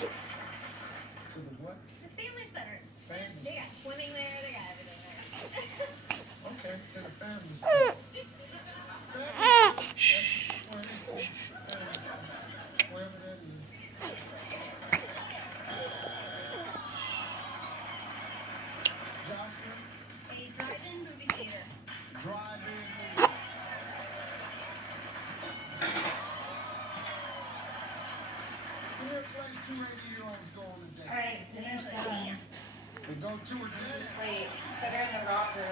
To the what? The family center. Family. They got swimming there. They got everything there. Okay, to the family center. Shh. Wherever that is. Joshua? A drive-in movie theater. Drive-in movie. Where place 2 80-year-olds going today? Alright, dinner's done. We go to a dinner. Wait, put her in the rocker.